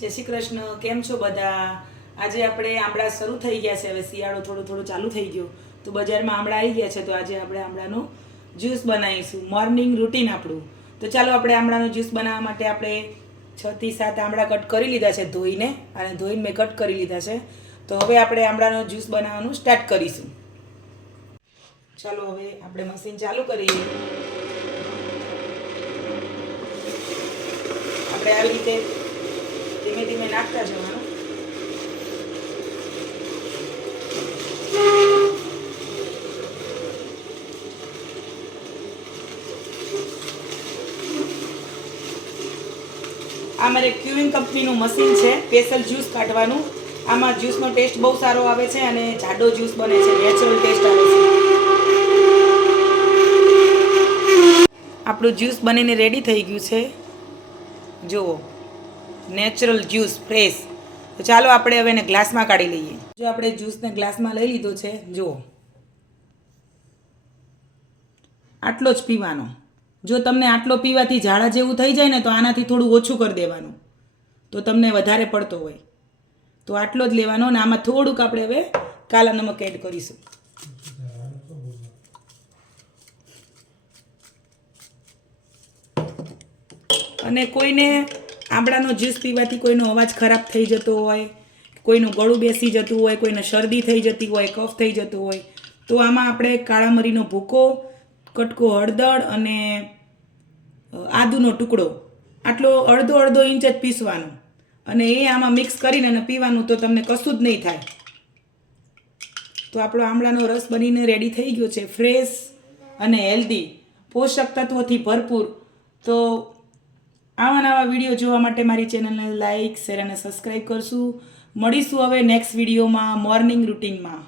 જય શ્રી કૃષ્ણ. કેમ છો બધા? આજે આપણે આમળા શરૂ થઈ ગયા છે. હવે શિયાળો થોડો થોડો ચાલુ થઈ ગયો તો બજારમાં આમળા આવી ગયા છે. તો આજે આપણે આમળાનો જ્યુસ બનાવીશું. મોર્નિંગ રૂટીન આપણું. તો ચાલો આપણે આમળાનો જ્યુસ બનાવવા માટે આપણે 6 થી 7 આમળા કટ કરી લીધા છે ધોઈને. અને ધોઈને મેં કટ કરી લીધા છે. તો હવે આપણે આમળાનો જ્યુસ બનાવવાનું સ્ટાર્ટ કરીશું. ચાલો હવે આપણે મશીન ચાલુ કરીએ. આપણે આવી રીતે ધીમે ધીમે નાખતા જવાનું. આ મારે ક્યુઇંગ કંપનીનું મશીન છે, સ્પેશિયલ જ્યુસ કાઢવાનું. આમાં જ્યુસનો ટેસ્ટ બહુ સારો આવે છે અને જાડો જ્યુસ બને છે, નેચરલ ટેસ્ટ આવે છે. આપણું જ્યુસ બનીને રેડી થઈ ગયું છે. જુઓ, નેચરલ જ્યુસ ફ્રેશ. તો ચાલો આપણે હવે એને ગ્લાસમાં કાઢી લઈએ. જો આપણે જ્યુસને ગ્લાસમાં લઈ લીધો છે. જુઓ, આટલો જ પીવાનો. જો તમને આટલો પીવાથી ઝાડા જેવું થઈ જાય ને તો આનાથી થોડું ઓછું કરી દેવાનું, તો તમને વધારે પડતો હોય તો આટલો જ લેવાનો. અને આમાં થોડુંક આપણે હવે કાલા નમક એડ કરીશું. અને કોઈને આમળાનો જ્યુસ પીવાથી કોઈનો અવાજ ખરાબ થઈ જતો હોય, કોઈનું ગળું બેસી જતું હોય, કોઈને શરદી થઈ જતી હોય, કફ થઈ જતો હોય, તો આમાં આપણે કાળા મરીનો ભૂકો, કટકો હળદર અને આદુનો ટુકડો આટલો અડધો ઇંચ જ પીસવાનો અને એ આમાં મિક્સ કરીને અને પીવાનું, તો તમને કશું જ નહીં થાય. તો આપણો આમળાનો રસ બનીને રેડી થઈ ગયો છે, ફ્રેશ અને હેલ્ધી, પોષક તત્વોથી ભરપૂર. તો આવા નવા વિડીયો જોવા માટે મારી ચેનલને લાઇક, શેર અને સબસ્ક્રાઈબ કરશું. મળીશું હવે નેક્સ્ટ વિડીયોમાં મોર્નિંગ રૂટીનમાં.